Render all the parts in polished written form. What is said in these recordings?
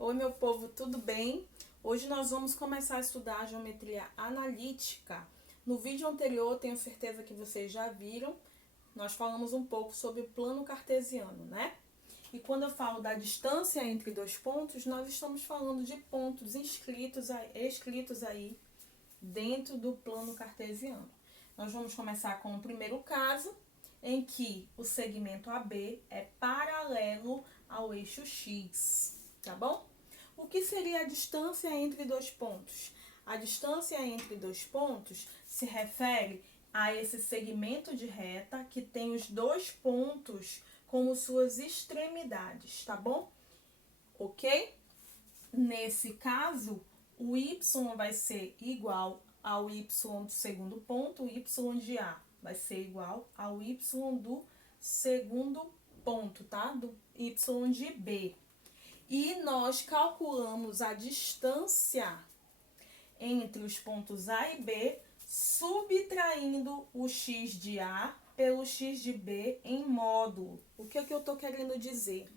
Oi, meu povo, tudo bem? Hoje nós vamos começar a estudar a geometria analítica. No vídeo anterior, tenho certeza que vocês já viram, nós falamos um pouco sobre o plano cartesiano, né? E quando eu falo da distância entre dois pontos, nós estamos falando de pontos escritos aí dentro do plano cartesiano. Nós vamos começar com o primeiro caso, em que o segmento AB é paralelo ao eixo X, tá bom? O que seria a distância entre dois pontos? A distância entre dois pontos se refere a esse segmento de reta que tem os dois pontos como suas extremidades, tá bom? Ok? Nesse caso, o y vai ser igual ao y do segundo ponto, o y de A vai ser igual ao y do segundo ponto, tá? Do y de B. E nós calculamos a distância entre os pontos A e B, subtraindo o x de A pelo x de B em módulo. O que é que eu estou querendo dizer?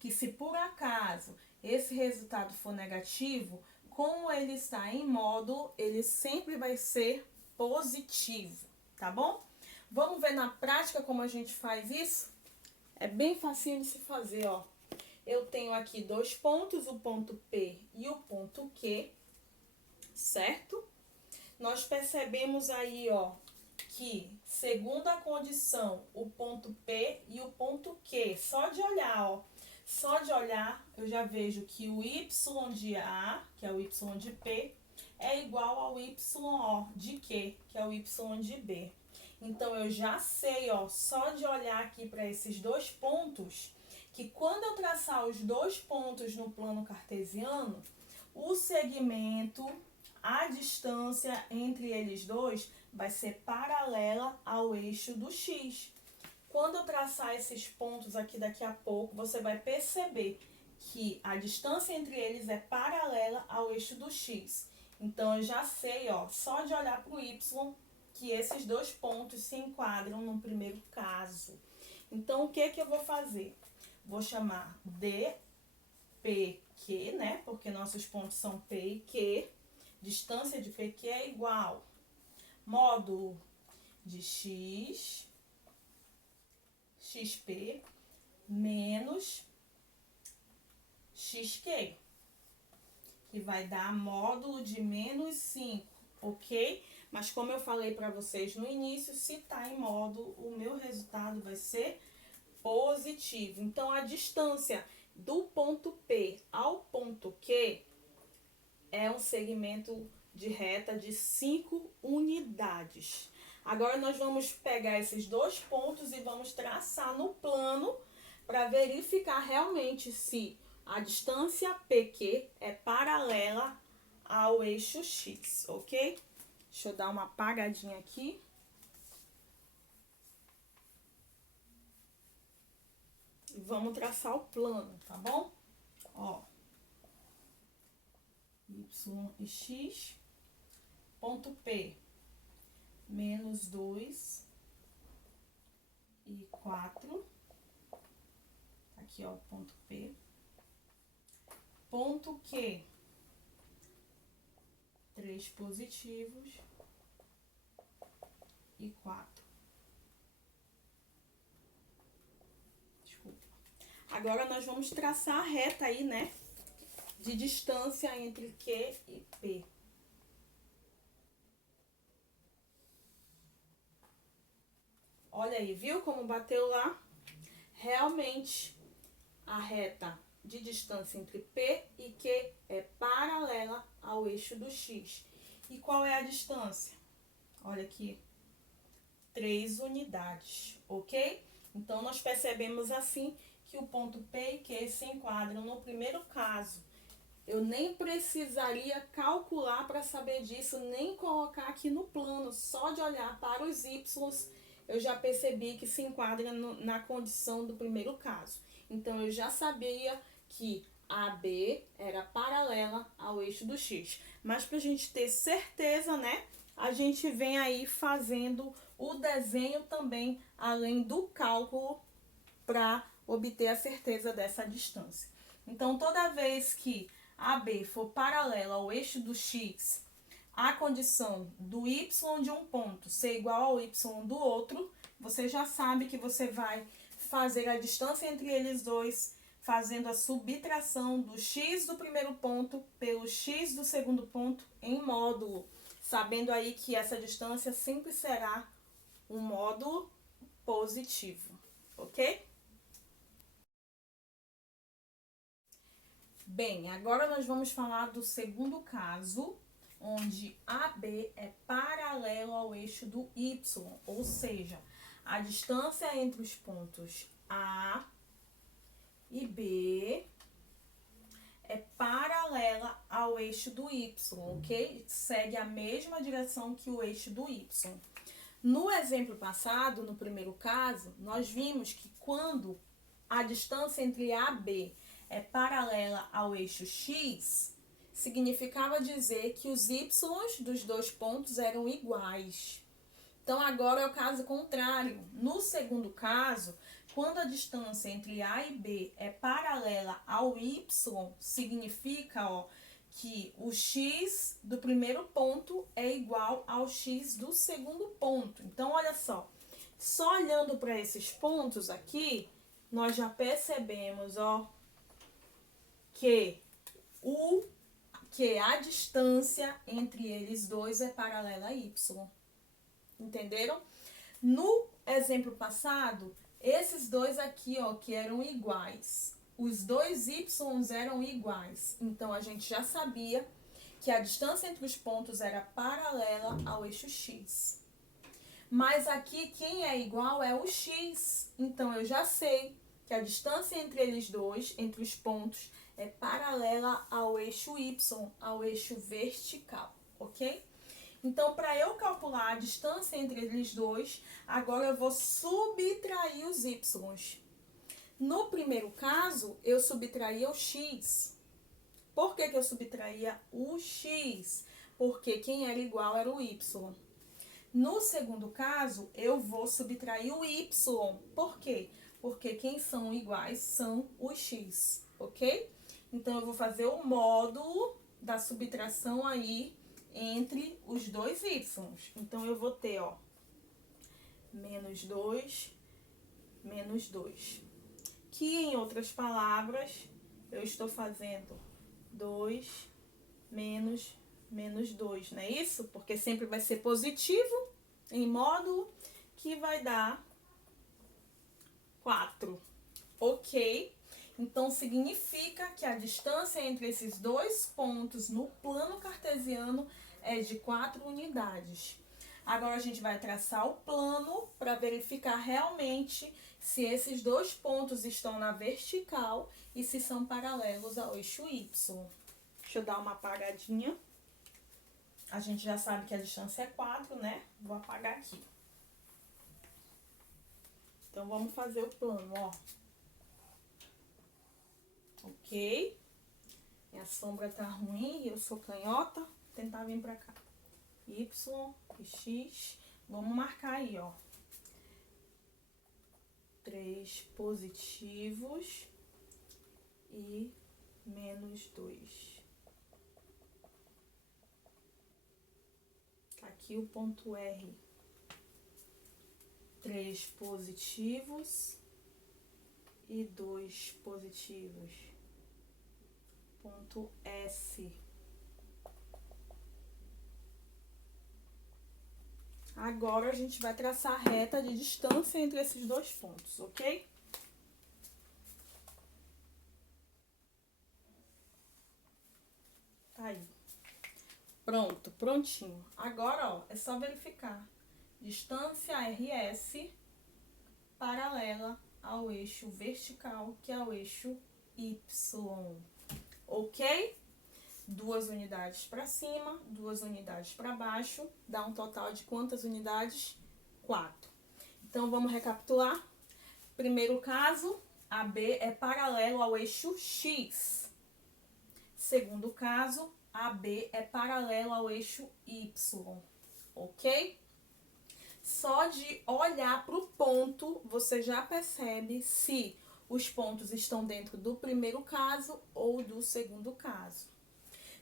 Que se por acaso esse resultado for negativo, como ele está em módulo, ele sempre vai ser positivo, tá bom? Vamos ver na prática como a gente faz isso? É bem facinho de se fazer, ó. Eu tenho aqui dois pontos, o ponto P e o ponto Q, certo? Nós percebemos aí, ó, que segundo a condição, o ponto P e o ponto Q, só de olhar, ó, eu já vejo que o y de A, que é o y de P, é igual ao y ó, de Q, que é o y de B. Então, eu já sei, ó, só de olhar aqui para esses dois pontos, que quando eu traçar os dois pontos no plano cartesiano, o segmento, a distância entre eles dois vai ser paralela ao eixo do X. Quando eu traçar esses pontos aqui daqui a pouco, você vai perceber que a distância entre eles é paralela ao eixo do X. Então, eu já sei, ó, só de olhar para o Y, que esses dois pontos se enquadram no primeiro caso. Então, o que que eu vou fazer? Vou chamar de PQ, né? Porque nossos pontos são P e Q. Distância de PQ é igual módulo de X, XP, menos XQ, que vai dar módulo de menos 5, ok? Mas como eu falei para vocês no início, se tá em módulo, o meu resultado vai ser positivo. Então, a distância do ponto P ao ponto Q é um segmento de reta de 5 unidades. Agora, nós vamos pegar esses dois pontos e vamos traçar no plano para verificar realmente se a distância PQ é paralela ao eixo X, ok? Deixa eu dar uma apagadinha aqui. E vamos traçar o plano, tá bom? Ó. Y e X. Ponto P. Menos 2 e 4. Aqui, ó, ponto P. Ponto Q. 3 positivos e 4. Desculpa. Agora, nós vamos traçar a reta aí, né? De distância entre Q e P. Olha aí, viu como bateu lá? Realmente, a reta de distância entre P e Q é paralela ao eixo do X. E qual é a distância? Olha aqui, 3 unidades, ok? Então, nós percebemos assim que o ponto P e Q se enquadram no primeiro caso. Eu nem precisaria calcular para saber disso, nem colocar aqui no plano. Só de olhar para os Ys, eu já percebi que se enquadra na condição do primeiro caso. Então, eu já sabia que AB era paralela ao eixo do X. Mas para a gente ter certeza, né, a gente vem aí fazendo o desenho também, além do cálculo, para obter a certeza dessa distância. Então, toda vez que AB for paralela ao eixo do x, a condição do y de um ponto ser igual ao y do outro, você já sabe que você vai fazer a distância entre eles dois, fazendo a subtração do x do primeiro ponto pelo x do segundo ponto em módulo, sabendo aí que essa distância sempre será um módulo positivo, ok? Bem, agora nós vamos falar do segundo caso, onde AB é paralelo ao eixo do y, ou seja, a distância entre os pontos A e B é paralela ao eixo do y, ok? Segue a mesma direção que o eixo do y. No exemplo passado, no primeiro caso, nós vimos que quando a distância entre A e B é paralela ao eixo x, significava dizer que os y dos dois pontos eram iguais. Então, agora é o caso contrário. No segundo caso, quando a distância entre A e B é paralela ao y, significa que o x do primeiro ponto é igual ao x do segundo ponto. Então, olha só olhando para esses pontos aqui, nós já percebemos que a distância entre eles dois é paralela a y. Entenderam? No exemplo passado, esses dois aqui, que eram iguais, os dois y eram iguais. Então, a gente já sabia que a distância entre os pontos era paralela ao eixo x. Mas aqui, quem é igual é o x. Então, eu já sei que a distância entre eles dois, entre os pontos, é paralela ao eixo y, ao eixo vertical, ok? Então, para eu calcular a distância entre eles dois, agora eu vou subtrair os y. No primeiro caso, eu subtraía o x. Por que eu subtraía o x? Porque quem era igual era o y. No segundo caso, eu vou subtrair o y. Por quê? Porque quem são iguais são os x, ok? Então, eu vou fazer o módulo da subtração aí entre os dois y. Então, eu vou ter, menos 2, menos 2. Que, em outras palavras, eu estou fazendo 2 menos menos 2, não é isso? Porque sempre vai ser positivo em módulo, que vai dar 4, ok? Então, significa que a distância entre esses dois pontos no plano cartesiano é de 4 unidades. Agora, a gente vai traçar o plano para verificar realmente se esses dois pontos estão na vertical e se são paralelos ao eixo y. Deixa eu dar uma apagadinha. A gente já sabe que a distância é 4, né? Vou apagar aqui. Então, vamos fazer o plano, Ok? Minha sombra tá ruim e eu sou canhota. Vou tentar vir pra cá. Y e X. Vamos marcar aí, 3 positivos e menos 2. Tá aqui o ponto R. 3 positivos e 2 positivos. Ponto S. Agora, a gente vai traçar a reta de distância entre esses dois pontos, ok? Tá aí. Pronto, prontinho. Agora, é só verificar. Distância RS paralela ao eixo vertical, que é o eixo Y. Ok? 2 unidades para cima, 2 unidades para baixo, dá um total de quantas unidades? 4. Então, vamos recapitular. Primeiro caso, AB é paralelo ao eixo X. Segundo caso, AB é paralelo ao eixo Y. Ok? Só de olhar para o ponto, você já percebe se os pontos estão dentro do primeiro caso ou do segundo caso.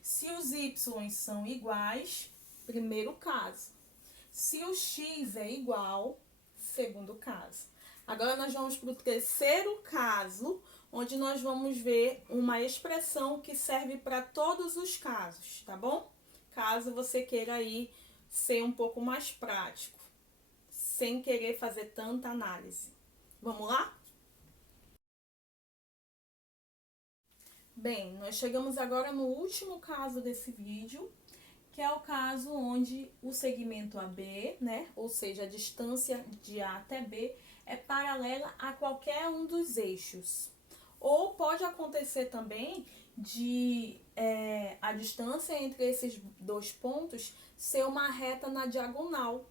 Se os y são iguais, primeiro caso. Se o x é igual, segundo caso. Agora nós vamos para o terceiro caso, onde nós vamos ver uma expressão que serve para todos os casos, tá bom? Caso você queira aí ser um pouco mais prático, sem querer fazer tanta análise. Vamos lá? Bem, nós chegamos agora no último caso desse vídeo, que é o caso onde o segmento AB, né, ou seja, a distância de A até B, é paralela a qualquer um dos eixos. Ou pode acontecer também de a distância entre esses dois pontos ser uma reta na diagonal,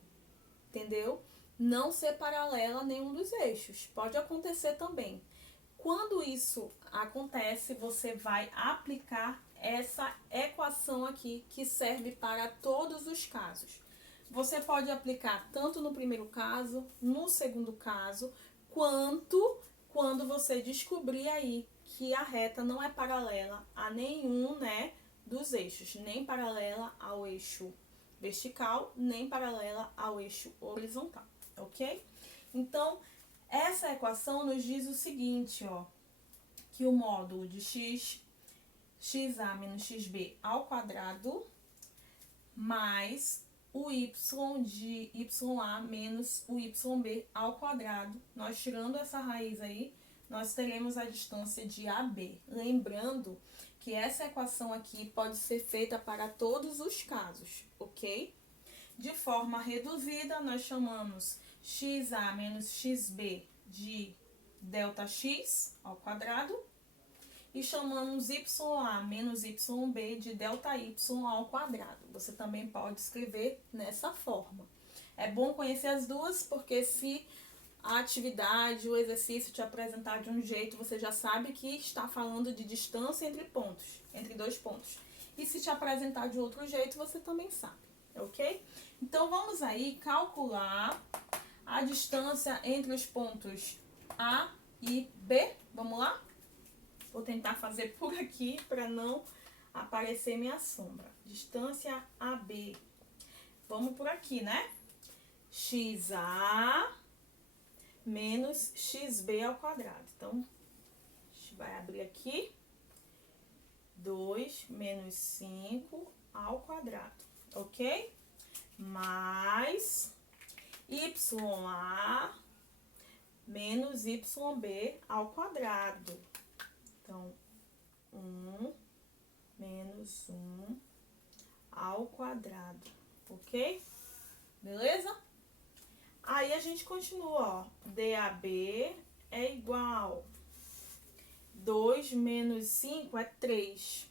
entendeu? Não ser paralela a nenhum dos eixos. Pode acontecer também. Quando isso acontece, você vai aplicar essa equação aqui, que serve para todos os casos. Você pode aplicar tanto no primeiro caso, no segundo caso, quanto quando você descobrir aí que a reta não é paralela a nenhum, né, dos eixos, nem paralela ao eixo vertical, nem paralela ao eixo horizontal, ok? Então, essa equação nos diz o seguinte, ó, que o módulo de xa menos xb ao quadrado, mais o y de ya menos o yb ao quadrado. Nós tirando essa raiz aí, nós teremos a distância de AB. Lembrando que essa equação aqui pode ser feita para todos os casos, ok? De forma reduzida, nós chamamos xa menos xb de ΔX ao quadrado e chamamos ya menos yb de ΔY ao quadrado. Você também pode escrever nessa forma. É bom conhecer as duas, porque se a atividade, o exercício te apresentar de um jeito, você já sabe que está falando de distância entre pontos, entre dois pontos. E se te apresentar de outro jeito, você também sabe, ok? Então, vamos aí calcular a distância entre os pontos A e B. Vamos lá? Vou tentar fazer por aqui para não aparecer minha sombra. Distância AB. Vamos por aqui, né? XA menos xb ao quadrado. Então, a gente vai abrir aqui. 2 menos 5 ao quadrado, ok? Mais YA menos YB ao quadrado. Então, 1 menos 1 ao quadrado, ok? Beleza? Aí a gente continua, ó. DAB é igual 2 menos 5 é 3.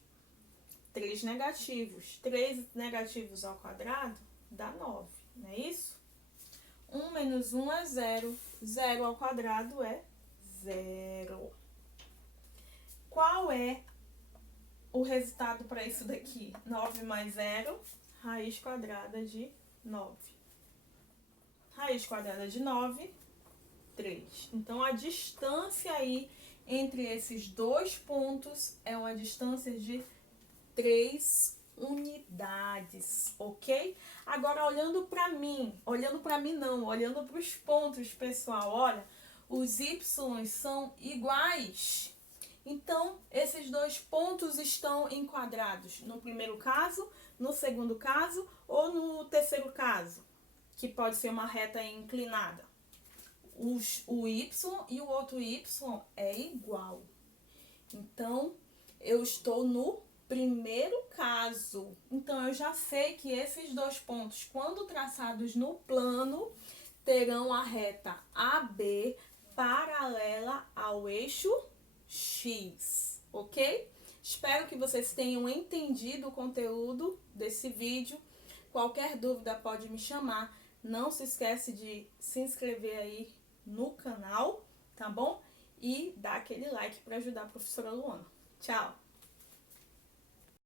3 negativos. 3 negativos ao quadrado dá 9, não é isso? 1 menos 1 é 0. 0 ao quadrado é 0. Qual é o resultado para isso daqui? 9 mais 0, raiz quadrada de 9. Raiz quadrada de 9, 3. Então, a distância aí entre esses dois pontos é uma distância de 3 unidades, ok? Agora, olhando para mim não, olhando para os pontos, pessoal, olha, os y são iguais. Então, esses dois pontos estão enquadrados no primeiro caso, no segundo caso ou no terceiro caso, que pode ser uma reta inclinada. O y e o outro y é igual. Então, eu estou no primeiro caso. Então, eu já sei que esses dois pontos, quando traçados no plano, terão a reta AB paralela ao eixo X, ok? Espero que vocês tenham entendido o conteúdo desse vídeo. Qualquer dúvida pode me chamar. Não se esquece de se inscrever aí no canal, tá bom? E dar aquele like para ajudar a professora Luana. Tchau!